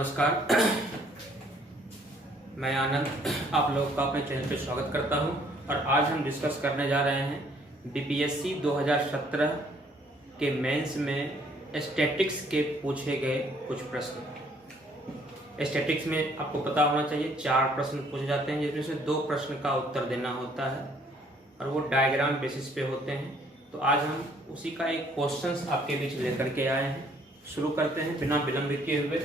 नमस्कार। मैं आनंद आप लोगों का अपने चैनल पे स्वागत करता हूं और आज हम डिस्कस करने जा रहे हैं बीपीएससी 2017 के मेंस में स्टैटिक्स के पूछे गए कुछ प्रश्न। स्टैटिक्स में आपको पता होना चाहिए 4 प्रश्न पूछे जाते हैं, जिसमें से 2 प्रश्न का उत्तर देना होता है और वो डायग्राम बेसिस पे होते हैं। तो आज हम उसी का एक क्वेश्चन आपके बीच लेकर के आए हैं। शुरू करते हैं बिना विलंब किए हुए।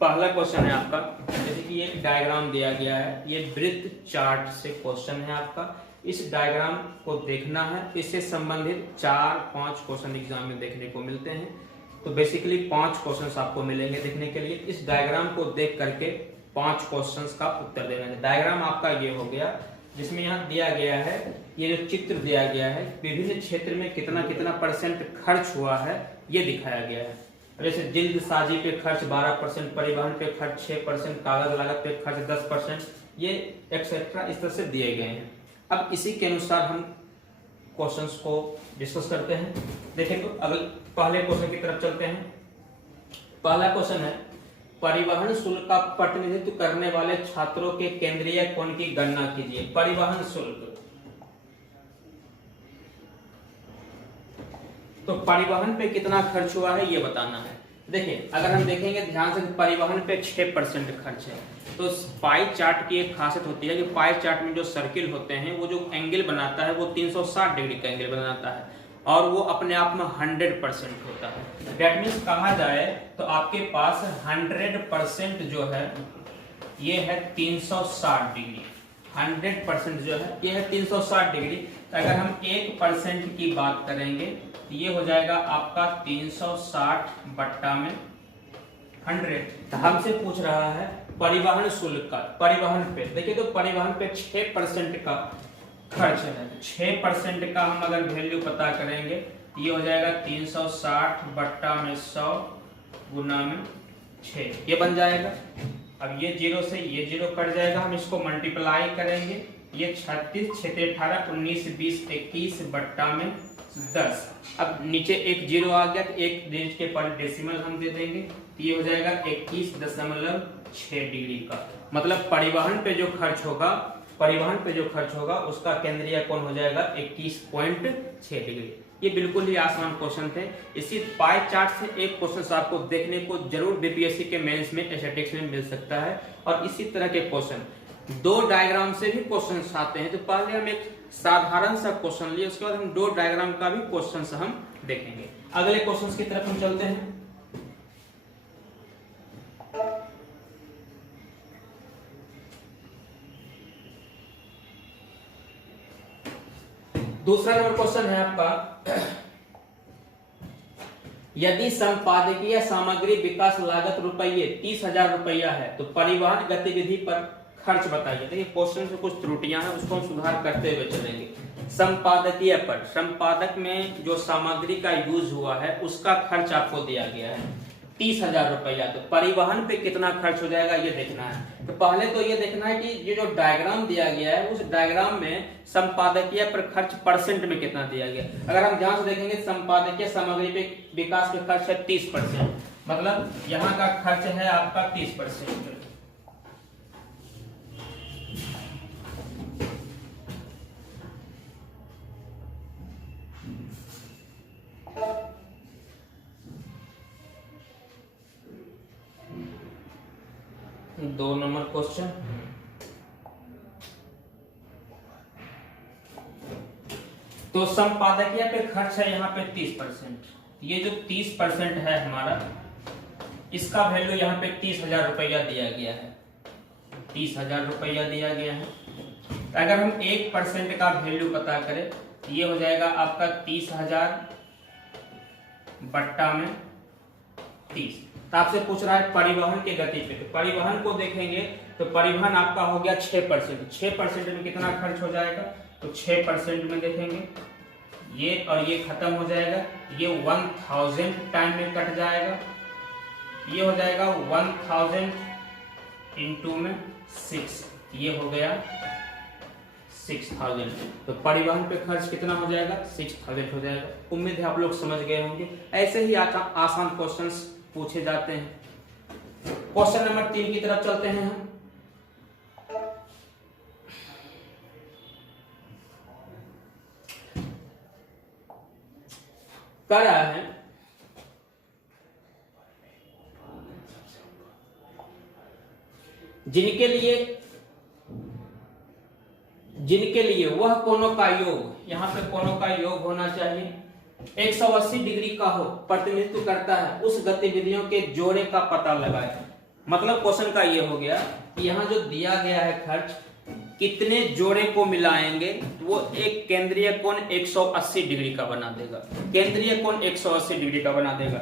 पहला क्वेश्चन है आपका, जैसे कि एक डायग्राम दिया गया है, ये वृत्त चार्ट से क्वेश्चन है आपका। इस डायग्राम को देखना है, इससे संबंधित 4-5 क्वेश्चन एग्जाम में देखने को मिलते हैं। तो बेसिकली 5 क्वेश्चन आपको मिलेंगे देखने के लिए। इस डायग्राम को देख करके 5 क्वेश्चन का उत्तर देना है। डायग्राम आपका ये हो गया, जिसमें यहाँ दिया गया है, ये जो चित्र दिया गया है, विभिन्न क्षेत्र में कितना कितना परसेंट खर्च हुआ है ये दिखाया गया है। जैसे जल्द साजी पे खर्च 12%, परिवहन पे खर्च 6%, कागज लागत पे खर्च 10%, ये एक्सेट्रा इस तरह से दिए गए हैं। अब इसी के अनुसार हम क्वेश्चंस को डिस्कस करते हैं। देखें तो अगले पहले क्वेश्चन की तरफ चलते हैं। पहला क्वेश्चन है, परिवहन शुल्क का प्रतिनिधित्व करने वाले छात्रों के केंद्रीय कोण की गणना कीजिए। परिवहन शुल्क, तो परिवहन पे कितना खर्च हुआ है ये बताना है। देखिए, अगर हम देखेंगे ध्यान से, परिवहन पे 6% खर्च है। तो पाई चार्ट की एक खासियत होती है कि पाई चार्ट में जो सर्किल होते हैं, वो जो एंगल बनाता है वो 360 डिग्री का एंगल बनाता है और वो अपने आप में 100% होता है। दैट मीन्स कहा जाए तो आपके पास 100% जो है ये है 360 डिग्री। 100% जो है ये है 360 डिग्री। तो अगर हम 1% की बात करेंगे तो ये हो जाएगा आपका 360 बट्टा में 100। तो हमसे पूछ रहा है परिवहन शुल्क का। परिवहन पे देखिए, तो परिवहन पे 6% का खर्च है। 6% का हम अगर वैल्यू पता करेंगे तो ये हो जाएगा 360 बट्टा में 100 गुना में 6, ये बन जाएगा। अब ये 0 से ये 0 कट जाएगा, हम इसको मल्टीप्लाई करेंगे। ये 36, 6 18, 19, 20, 21 बट्टा में 10। अब नीचे एक 0 आ गया तो एक डिजिट के पर डेसिमल हम दे देंगे, तो ये हो जाएगा 21.6 डिग्री का। मतलब परिवहन पे जो खर्च होगा उसका केंद्रीय कोण हो जाएगा 21.6 डिग्री। ये बिल्कुल ही आसान क्वेश्चन थे। इसी पाई चार्ट से एक क्वेश्चन आपको देखने को जरूर बीपीएससी के मेंस में स्टैटिस्टिक्स में मिल सकता है। और इसी तरह के क्वेश्चन 2 डायग्राम से भी क्वेश्चन आते हैं। तो पहले हम एक साधारण सा क्वेश्चन लिए, उसके बाद हम 2 डायग्राम का भी क्वेश्चन हम देखेंगे। अगले क्वेश्चन की तरफ हम चलते हैं। दूसरा नंबर क्वेश्चन है आपका, यदि संपादकीय सामग्री विकास लागत रुपये 30,000 रुपया है तो परिवहन गतिविधि पर खर्च बताइए। देखिए, क्वेश्चन से कुछ त्रुटियां हैं, उसको हम सुधार करते हुए चलेंगे। संपादकीय पर, संपादक में जो सामग्री का यूज हुआ है उसका खर्च आपको दिया गया है 30,000 रुपया। तो परिवहन पे कितना खर्च हो जाएगा ये देखना है। तो पहले तो ये देखना है कि ये जो डायग्राम दिया गया है उस डायग्राम में संपादकीय पर खर्च परसेंट में कितना दिया गया। अगर हम ध्यान से देखेंगे, संपादकीय सामग्री पे विकास पे खर्च है 30%, मतलब यहाँ का खर्च है आपका 30%। दो नंबर क्वेश्चन, तो संपादकीय पे खर्च है यहाँ पे 30%। ये जो 30% है हमारा, इसका वैल्यू यहाँ पे 30,000 रुपया दिया गया है। 30,000 रुपया दिया गया है। अगर हम 1% का वैल्यू पता करें तो ये हो जाएगा आपका 30,000 बट्टा में 30। तो आपसे पूछ रहा है परिवहन के गति पे। तो परिवहन को देखेंगे तो परिवहन आपका हो गया 6%। 6% में कितना खर्च हो जाएगा, तो 6% में देखेंगे ये और ये खत्म हो जाएगा। ये 1000 टाइम में कट जाएगा। ये हो जाएगा 1000 इंटू में 6, ये हो गया 6000। तो परिवहन पे खर्च कितना हो जाएगा, 6000 हो जाएगा। उम्मीद है आप लोग समझ गए होंगे। ऐसे ही आसान क्वेश्चंस पूछे जाते हैं। क्वेश्चन नंबर 3 की तरफ चलते हैं हम। कह रहा है जिनके लिए वह कोणों का योग, यहां पे कोणों का योग होना चाहिए 180 डिग्री का हो, प्रतिनिधित्व करता है उस गतिविधियों के जोड़े का पता लगाए। मतलब क्वेश्चन का ये हो गया कि यहाँ जो दिया गया है खर्च कितने जोड़े को मिलाएंगे तो वो एक केंद्रीय कोण 180 डिग्री का बना देगा। केंद्रीय कोण 180 डिग्री का बना देगा।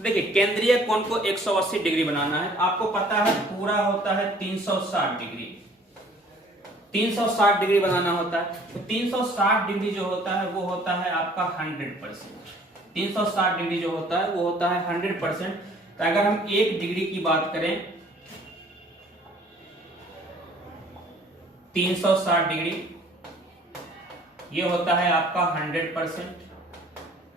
देखिए केंद्रीय कोण को 180 डिग्री बनाना है, आपको पता है पूरा होता है 360 डिग्री, 360 डिग्री बनाना होता है। तो 360 डिग्री जो होता है वो होता है आपका 100%। 360 डिग्री जो होता है वो होता है 100%। तो अगर हम 1 डिग्री की बात करें 360 डिग्री ये होता है आपका 100%।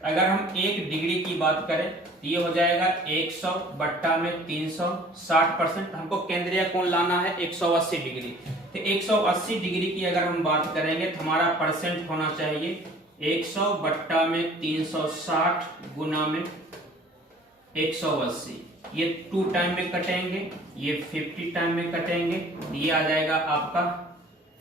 अगर हम 1 डिग्री की बात करें तो ये हो जाएगा 100 बट्टा में 360%। हमको केंद्रीय कोण लाना है 180 डिग्री। तो 180 डिग्री की अगर हम बात करेंगे तो हमारा परसेंट होना चाहिए 100 बट्टा में 360 गुना में 180। ये 2 टाइम में कटेंगे, ये 50 टाइम में कटेंगे, ये आ जाएगा आपका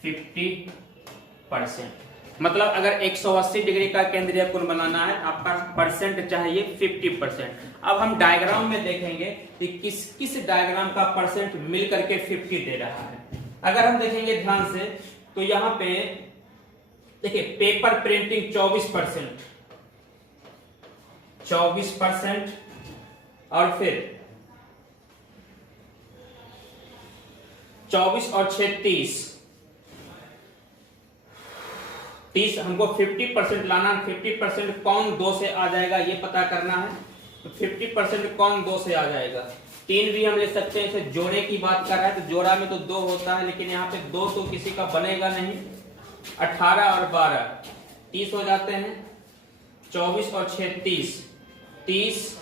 50%। मतलब अगर 180 डिग्री का केंद्रीय कोण बनाना है आपका परसेंट चाहिए 50%। अब हम डायग्राम में देखेंगे कि किस किस डायग्राम का परसेंट मिल करके 50 दे रहा है। अगर हम देखेंगे ध्यान से तो यहां पे देखिए पेपर प्रिंटिंग 24%, 24% और फिर 24 और 6 30 हमको 50% लाना। 50% कौन 2 से आ जाएगा ये पता करना है। तो 50% कौन 2 से आ जाएगा। 3 भी हम ले सकते हैं, इसे जोड़े की बात कर रहा है तो जोड़ा में तो 2 होता है, लेकिन यहाँ पे 2 तो किसी का बनेगा नहीं। 18 और 12 30 हो जाते हैं, 24 और 6 30, 30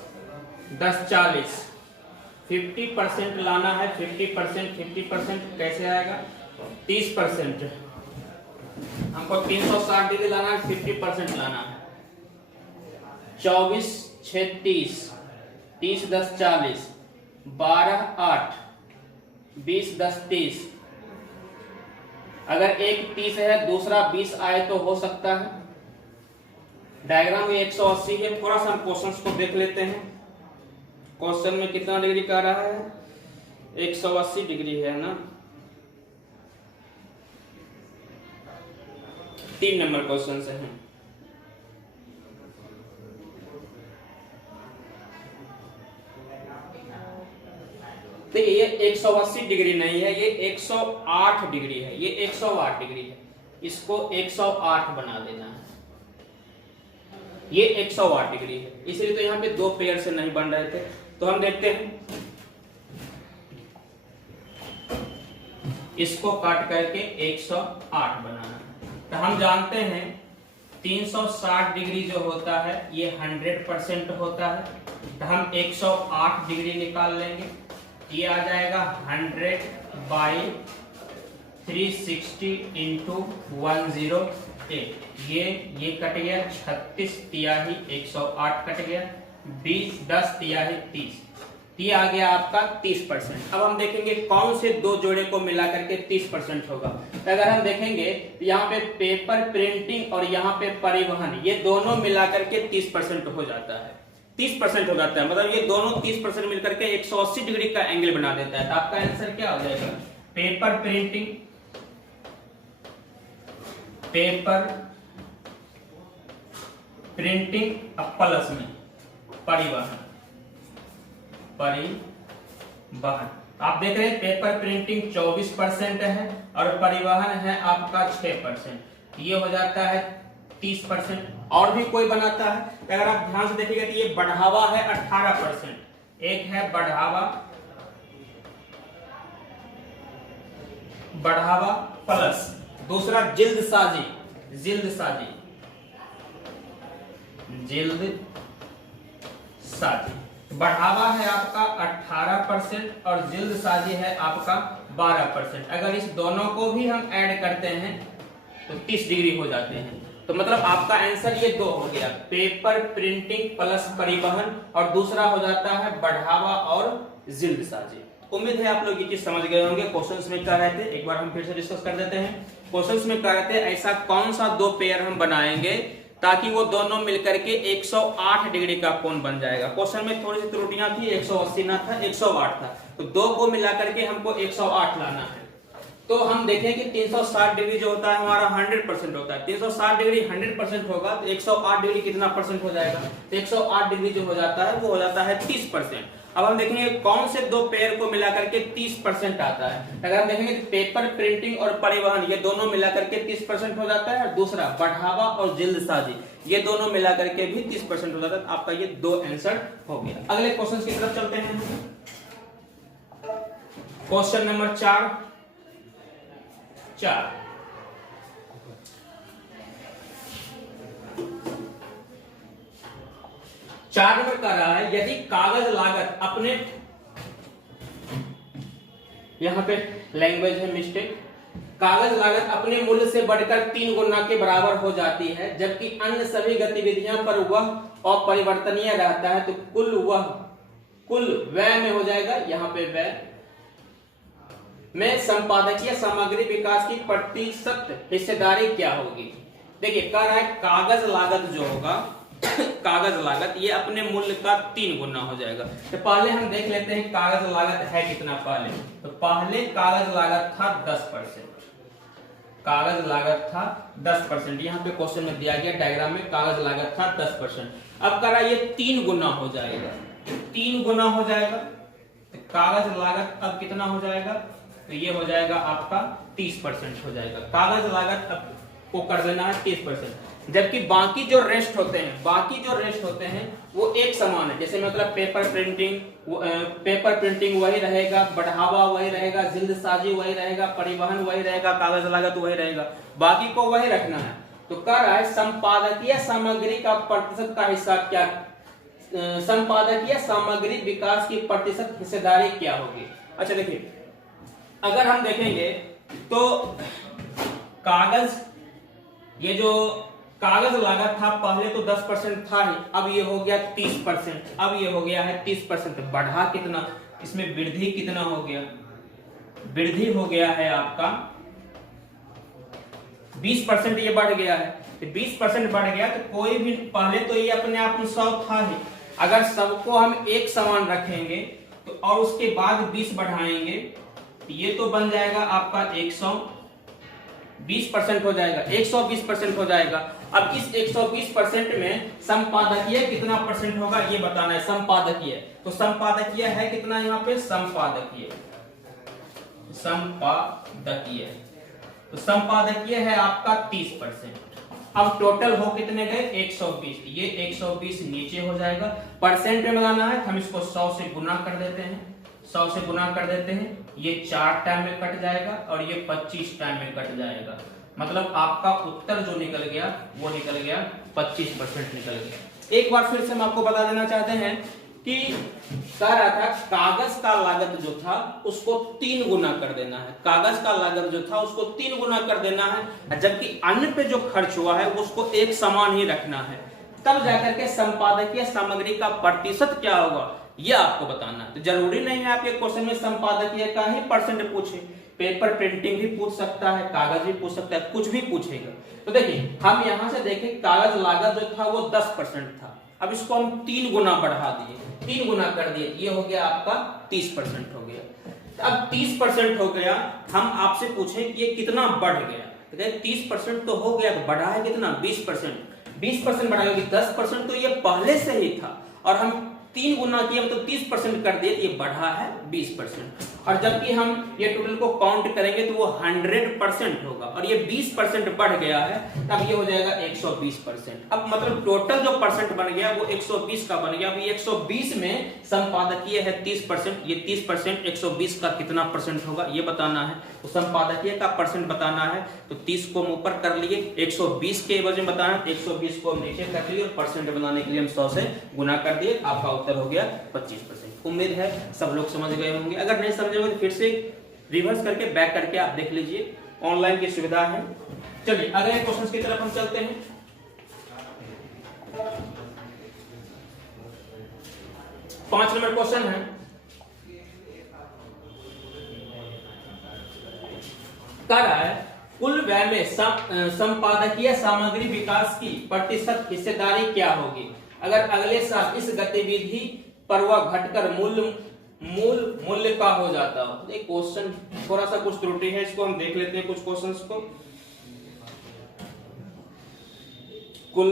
10 40। 50% लाना है, 50% कैसे आएगा 30%। हमको 360 डिग्री लाना है, 50% लाना है। 24 6 30, 30 10 40, 12 8, 20 10 30। अगर एक 30 है दूसरा 20 आए तो हो सकता है। डायग्राम में 180 है। थोड़ा सा हम क्वेश्चंस को देख लेते हैं। क्वेश्चन में कितना डिग्री का रहा है 180 डिग्री है ना। 3 नंबर क्वेश्चन से है। तो ये 180 डिग्री नहीं है, ये 108 डिग्री है, ये 108 डिग्री है। इसको 108 बना देना है। ये 108 डिग्री है, इसलिए तो यहाँ पे 2 पेयर से नहीं बन रहे थे। तो हम देखते हैं, इसको काट करके 108 बनाना। तो हम जानते हैं 360 डिग्री जो होता है ये 100% होता है। तो हम 108 डिग्री निकाल लेंगे, ये आ जाएगा 100/360 इंटू 108। ये कट गया, 36 तिहाई 108 कट गया, 20 10 तिहाई 30, ये आ गया आपका 30%। अब हम देखेंगे कौन से 2 जोड़े को मिला करके 30% होगा। तो अगर हम देखेंगे तो यहाँ पे पेपर प्रिंटिंग और यहाँ पे परिवहन, ये दोनों मिला करके 30% हो जाता है। 30% हो जाता है, मतलब ये दोनों 30% मिलकर के 180 डिग्री का एंगल बना देता है। तो आपका आंसर क्या हो जाएगा, पेपर प्रिंटिंग प्लस में परिवहन। आप देख रहे हैं पेपर प्रिंटिंग 24% है और परिवहन है आपका 6%। ये हो जाता है 30%। और भी कोई बनाता है, अगर आप ध्यान से देखिएगा तो ये बढ़ावा है 18%। एक है बढ़ावा प्लस, दूसरा जिल्दसाजी। बढ़ावा है आपका 12% और जिल्दसाजी है आपका 12%। अगर इस दोनों को भी हम ऐड करते हैं तो 30 डिग्री हो जाते हैं। तो मतलब आपका आंसर ये दो हो गया, पेपर प्रिंटिंग प्लस परिवहन, और दूसरा हो जाता है बढ़ावा और जिल्दसाजी। उम्मीद है आप लोग ये चीज समझ गए होंगे। क्वेश्चंस में क्या रहते, एक बार हम फिर से डिस्कस कर देते हैं। क्वेश्चंस में क्या रहते, ऐसा कौन सा दो पेयर हम बनाएंगे ताकि वो दोनों मिलकर के 108 डिग्री का कोण बन जाएगा। क्वेश्चन में थोड़ी सी त्रुटियां थी, 180 ना था, 108 था, तो दो को मिलाकर के हमको 108 लाना है। तो हम देखें कि 360 डिग्री जो होता है हमारा 100% होता है। 360 डिग्री 100% होगा तो 108 डिग्री कितना परसेंट हो जाएगा, तो 108 डिग्री जो हो जाता है वो हो जाता है 30%। अब हम देखेंगे कौन से दो पेयर को मिलाकर के 30% आता है। अगर हम देखेंगे पेपर प्रिंटिंग और परिवहन ये दोनों मिलाकर के 30% हो जाता है, और दूसरा बढ़ावा और जिल्दसाजी ये दोनों मिलाकर के भी 30% हो जाता है। आपका ये दो आंसर हो गया। अगले क्वेश्चन की तरफ चलते हैं। क्वेश्चन नंबर 4 नंबर कर रहा है, यदि कागज लागत अपने, यहां पे लैंग्वेज है मिस्टेक, कागज लागत अपने मूल्य से बढ़कर 3 गुना के बराबर हो जाती है, जबकि अन्य सभी गतिविधियों पर वह अपरिवर्तनीय रहता है, तो कुल व्यय में हो जाएगा, यहाँ पे व्यय में संपादकीय सामग्री विकास की प्रतिशत हिस्सेदारी क्या होगी। देखिए कह रहा है कागज लागत जो होगा कागज लागत ये अपने मूल्य का 3 गुना हो जाएगा। तो पहले हम देख लेते हैं कागज लागत है कितना। तो पहले कागज लागत था 10%, कागज लागत था 10%, यहाँ पे क्वेश्चन में दिया गया डायग्राम में कागज लागत था 10%। अब कह रहा है ये 3 गुना हो जाएगा, 3 गुना हो जाएगा, तो कागज लागत अब कितना हो जाएगा, तो ये हो जाएगा आपका 30% हो जाएगा। कागज लागत अब को कर देना है 30%, जबकि बाकी जो रेस्ट होते हैं वो एक समान है। जैसे मतलब पेपर प्रिंटिंग वही रहेगा, बढ़ावा वही रहेगा, जिल्दसाजी वही रहेगा, परिवहन वही रहेगा, कागज लागत वही रहेगा, बाकी को वही रखना है। तो कह रहा है संपादकीय सामग्री का प्रतिशत का हिस्सा क्या, संपादकीय सामग्री विकास की प्रतिशत हिस्सेदारी क्या होगी। अच्छा देखिए अगर हम देखेंगे तो कागज, ये जो कागज लागत था पहले तो 10% था ही, अब ये हो गया 30%, अब ये हो गया है 30%। बढ़ा कितना, इसमें वृद्धि कितना हो गया, वृद्धि हो गया है आपका 20%, ये बढ़ गया है। तो 20% बढ़ गया तो कोई भी, पहले तो ये अपने आप में 100 था ही, अगर सबको हम एक समान रखेंगे तो और उसके बाद 20 बढ़ाएंगे तो ये तो बन जाएगा आपका 120% हो जाएगा, 120% हो जाएगा। अब इस 120% में संपादकीय कितना परसेंट होगा ये बताना है। संपादकीय, तो संपादकीय है कितना यहाँ पे, संपादकीय, तो संपादकीय है आपका 30%। अब टोटल हो कितने गए, 120, ये 120 नीचे हो जाएगा। परसेंट में बनाना है, हम इसको 100 से गुना कर देते हैं, 100 से गुना कर देते हैं, ये 4 टाइम में कट जाएगा और ये 25 टाइम में कट जाएगा। मतलब आपका उत्तर जो निकल गया वो निकल गया 25% निकल गया। एक बार फिर से हम आपको बता देना चाहते हैं कि कह रहा था कागज का लागत जो था उसको 3 गुना कर देना है, कागज का लागत जो था उसको 3 गुना कर देना है, जबकि अन्य पे जो खर्च हुआ है उसको एक समान ही रखना है। तब जाकर के संपादकीय सामग्री का प्रतिशत क्या होगा ये आपको बताना है। तो जरूरी नहीं है आप ये क्वेश्चन में संपादकीय का ही परसेंट पूछे, पेपर प्रिंटिंग भी पूछ सकता है, कागज भी पूछ सकता है, कुछ भी पूछेगा। तो देखिए हम यहां से देखें कागज लागत जो था वो 10% था, अब इसको हम 3 गुना बढ़ा दिए, 3 गुना कर दिए, ये हो गया आपका 30% हो गया। अब 30% हो गया, हम आपसे पूछें कि ये कितना बढ़ गया, तो 30% तो हो गया, तो बढ़ा है कितना, 20% बढ़ा, क्योंकि 10% तो ये पहले से ही था और हम 3 गुना किया तो 30% कर दिए, तो ये बढ़ा है 20%। और जबकि हम ये टोटल को काउंट करेंगे तो वो 100% होगा और ये 20% बढ़ गया है, तब ये हो जाएगा 120%। अब मतलब टोटल जो परसेंट बन गया वो 120 का बन गया। अब 120 में संपादकीय है 30%, ये 30% 120 का कितना परसेंट होगा ये बताना है। तो संपादकीय का परसेंट बताना है तो 30 को हम ऊपर कर लिए, 120 के एवज में बताना है, 120 को हम नीचे कर लिए और परसेंट बनाने के लिए हम 100 से गुना कर दिए। आपका उत्तर हो गया 25%। उम्मीद है सब लोग समझ गए। गए होंगे। अगर नहीं समझे होंगे तो फिर से रिवर्स करके बैक करके आप देख लीजिए, ऑनलाइन की सुविधा है। चलिए अगले क्वेश्चन की तरफ हम चलते हैं। पांच नंबर क्वेश्चन है, कह रहा है कुल व्यय में संपादकीय सामग्री विकास की प्रतिशत हिस्सेदारी क्या होगी अगर अगले साल इस गतिविधि पर वह घटकर मूल्य का हो जाता हो। एक क्वेश्चन थोड़ा सा कुछ त्रुटि है, इसको हम देख लेते हैं कुछ क्वेश्चंस को। कुल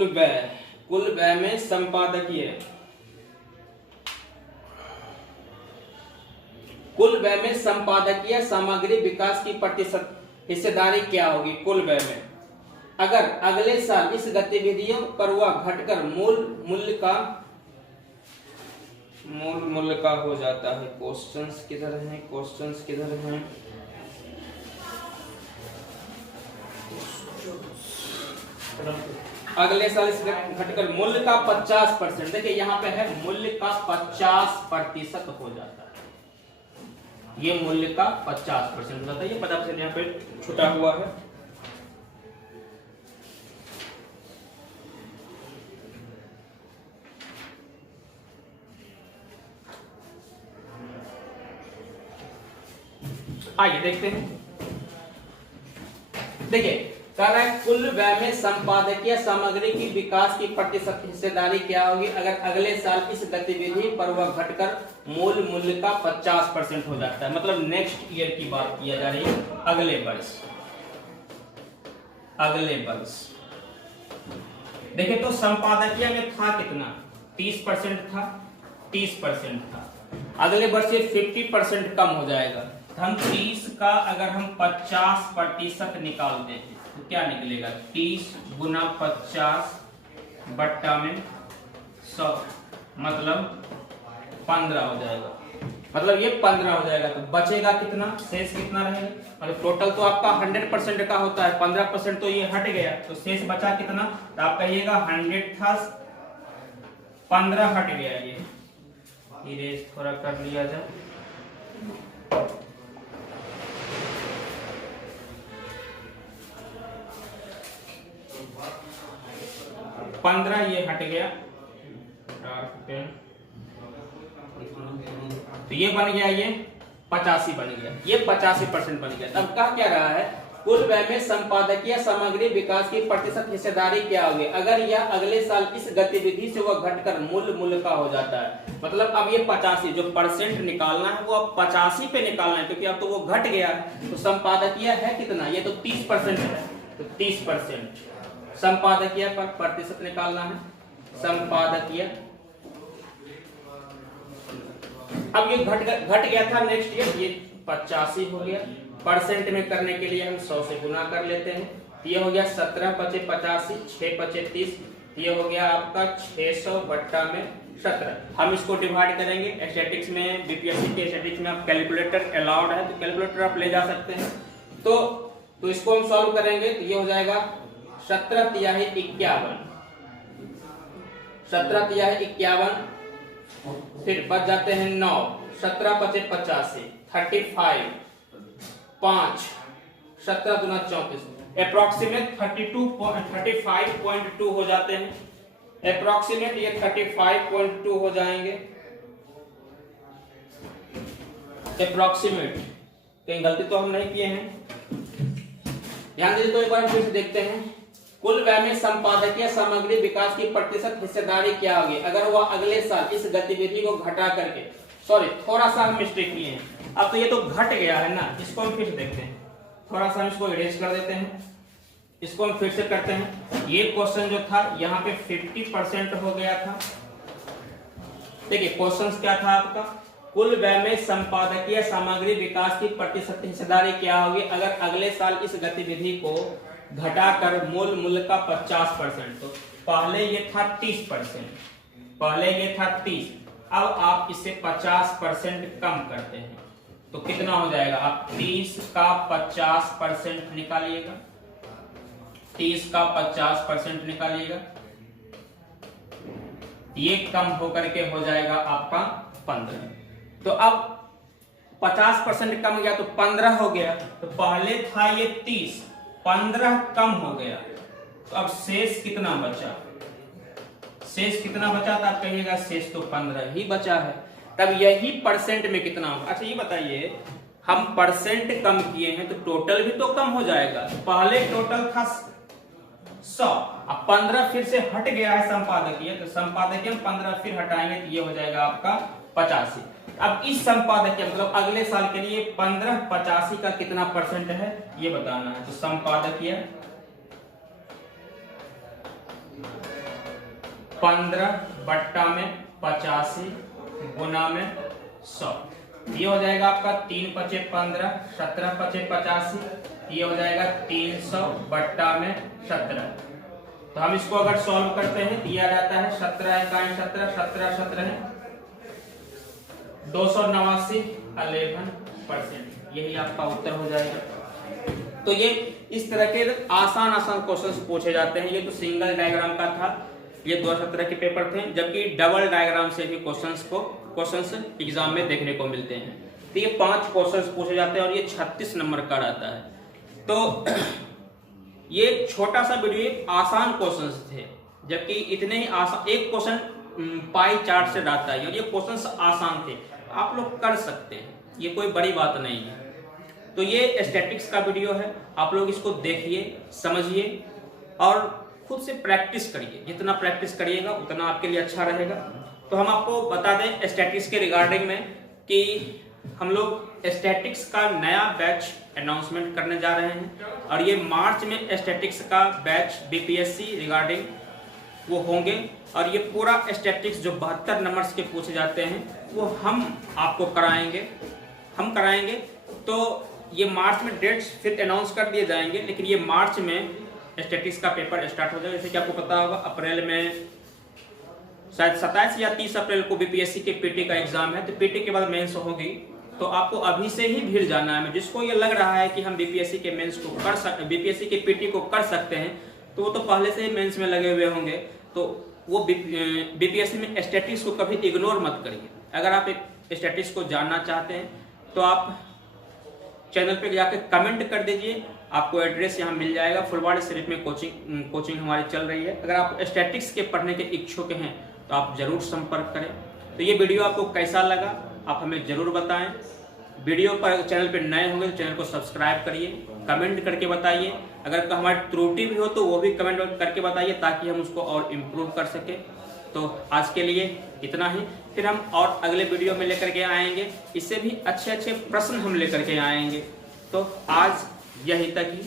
व्यय में संपादकीय सामग्री विकास की प्रतिशत हिस्सेदारी क्या होगी कुल व्यय में अगर अगले साल इस गतिविधियों पर वह घटकर मूल्य का हो जाता है। क्वेश्चंस किधर हैं? अगले साल इस घटकर मूल्य का 50%, देखिए यहाँ पे है मूल्य का 50% हो जाता है। ये मूल्य का 50% हो जाता है, ये 50% यहाँ पे छुटा हुआ है। आइए देखते हैं। देखिए कह रहा है कुल व्यय में संपादकीय सामग्री की विकास की प्रतिशत हिस्सेदारी क्या होगी अगर अगले साल इस गतिविधि पर वह घटकर मूल्य का 50% हो जाता है। मतलब नेक्स्ट ईयर की बात किया जा रही है, अगले वर्ष। देखिए तो संपादकीय में था कितना, 30% था। अगले वर्ष ये 50% कम हो जाएगा। हम 30 का अगर हम 50% निकालते हैं तो क्या निकलेगा, 30 गुना 50 बट्टा में 100 मतलब 15 हो जाएगा। मतलब ये 15 हो जाएगा तो बचेगा कितना, शेष कितना रहेगा। मतलब टोटल तो आपका 100% का होता है, 15% तो ये हट गया तो शेष बचा कितना, तो आप कहिएगा 100 था, 15 हट गया। ये इरेज थोड़ा कर लिया जाए। 15 ये हट गया, तो ये बन गया, ये 85 बन गया, ये 85% बन गया। तब कहा क्या रहा है कुल व्यय में संपादकीय सामग्री विकास की प्रतिशत हिस्सेदारी क्या होगी अगर यह अगले साल इस गतिविधि से वह घटकर मूल्य का हो जाता है। मतलब अब ये 85 जो परसेंट निकालना है वो अब 85 पे निकालना है, क्योंकि अब तो वो घट गया है। तो संपादकीय है कितना, ये तो 30% है, तो 30% संपादकीय पर प्रतिशत निकालना है। संपादकीय अब ये घट गया था नेक्स्ट ईयर, ये 85 हो गया। परसेंट में करने के लिए हम 100 से गुना कर लेते हैं। ये हो गया 17 × 85, 6 × 30, ये हो गया आपका 600 बट्टा में 17। हम इसको डिवाइड करेंगे। स्टैटिक्स में, बीपीएससी के स्टैटिक्स में आप कैलकुलेटर अलाउड है तो कैलकुलेटर आप ले जा सकते हैं। तो इसको हम सॉल्व करेंगे तो ये हो जाएगा 17 तिहाई 51, 17 तिहाई 51, फिर बच जाते हैं 9, 17 × 85, 35, 5, 17 दूना 34, अप्रोक्सीमेट 35.2 हो जाते हैं। अप्रोक्सीमेट ये 35.2 हो जाएंगे। अप्रोक्सीमेट कहीं गलती तो हम नहीं किए हैं, ध्यान दीजिए। तो एक बार फिर से देखते हैं कुल व्यय में संपादकीय सामग्री विकास की प्रतिशत हिस्सेदारी क्या होगी अगर वह अगले साल इस गतिविधि को घटा करके, सॉरी थोड़ा सा हम मिस्टेक किए हैं। अब तो ये तो घट गया है ना, इसको हम फिर से देखते हैं। थोड़ा सा हम इसको इरेज कर देते हैं, इसको हम फिर से करते हैं। ये क्वेश्चन जो था यहाँ पे 50% हो गया था। देखिए क्वेश्चन क्या था आपका, कुल व्यय में संपादकीय सामग्री विकास की प्रतिशत हिस्सेदारी क्या होगी अगर अगले साल इस गतिविधि को घटाकर मूल्य का 50%। तो पहले ये था 30%, पहले ये था 30, अब आप इसे 50% कम करते हैं तो कितना हो जाएगा, आप 30 का 50% निकालिएगा, 30 का 50% निकालिएगा, ये कम होकर के हो जाएगा आपका 15। तो अब 50% कम गया तो 15 हो गया, तो पहले था ये 30, 15 कम हो गया, तो अब शेष कितना बचा? शेष कितना बचा? तो आप कहिएगा शेष तो 15 ही बचा है। तब यही परसेंट में कितना होगा? अच्छा ये बताइए, हम परसेंट कम किए हैं तो टोटल भी तो कम हो जाएगा। पहले टोटल था 100, अब 15 फिर से हट गया है संपादकीय, तो संपादकीय 15 फिर हटाएंगे तो ये हो जाएगा आपका 85। अब इस संपादकीय मतलब अगले साल के लिए 15 85 का कितना परसेंट है ये बताना है। तो संपादकीय 15/85 गुना में 100, ये हो जाएगा आपका 3 × 5 = 15, 17 × 5 = 85, ये हो जाएगा 300/17। तो हम इसको अगर सॉल्व करते हैं दिया जाता है 17 × 17, 17 17 है 289, 11%, यही आपका उत्तर हो जाएगा। तो ये इस तरह के आसान क्वेश्चंस पूछे जाते हैं। ये तो सिंगल डायग्राम का था, ये 2017 के पेपर थे, जबकि डबल डायग्राम से भी क्वेश्चंस एग्जाम में देखने को मिलते हैं। तो ये 5 क्वेश्चंस पूछे जाते हैं और ये 36 नंबर का रहता है। तो ये छोटा सा वीडियो आसान क्वेश्चंस थे, जबकि इतने ही आसान एक क्वेश्चन पाई चार्ट से रहता है और ये क्वेश्चंस आसान थे, आप लोग कर सकते हैं, ये कोई बड़ी बात नहीं है। तो ये स्टैटिक्स का वीडियो है, आप लोग इसको देखिए, समझिए और खुद से प्रैक्टिस करिए। जितना प्रैक्टिस करिएगा उतना आपके लिए अच्छा रहेगा। तो हम आपको बता दें स्टैटिक्स के रिगार्डिंग में कि हम लोग स्टैटिक्स का नया बैच अनाउंसमेंट करने जा रहे हैं और ये मार्च में स्टैटिक्स का बैच बीपीएससी रिगार्डिंग वो होंगे और ये पूरा स्टैटिक्स जो 72 नंबर्स के पूछे जाते हैं वो हम आपको कराएंगे। तो ये मार्च में डेट्स फिर अनाउंस कर दिए जाएंगे, लेकिन ये मार्च में स्टैटिक्स का पेपर स्टार्ट हो जाएगा। जैसे कि आपको पता होगा अप्रैल में शायद 27 या 30 अप्रैल को बीपीएससी के पीटी का एग्जाम है, तो पीटी के बाद मेंस होगी। तो आपको अभी से ही भीड़ जाना है। जिसको ये लग रहा है कि हम बीपीएससी के मेंस को बीपीएससी के पीटी को कर सकते हैं, तो वो तो पहले से ही मेंस में लगे हुए होंगे। तो वो बीपीएससी में स्टैटिक्स को कभी इग्नोर मत करिए। अगर आप स्टैटिक्स को जानना चाहते हैं तो आप चैनल पे जाकर कमेंट कर दीजिए, आपको एड्रेस यहाँ मिल जाएगा। फुलवाड़ी शरीफ में कोचिंग हमारी चल रही है। अगर आप स्टैटिक्स के पढ़ने के इच्छुक हैं तो आप जरूर संपर्क करें। तो ये वीडियो आपको कैसा लगा आप हमें जरूर बताएं। वीडियो पर चैनल पे नए होंगे तो चैनल को सब्सक्राइब करिए, कमेंट करके बताइए। अगर हमारी त्रुटि भी हो तो वो भी कमेंट करके बताइए ताकि हम उसको और इम्प्रूव कर सकें। तो आज के लिए इतना ही, फिर हम और अगले वीडियो में लेकर के आएंगे, इससे भी अच्छे प्रश्न हम लेकर के आएंगे। तो आज यही तक ही।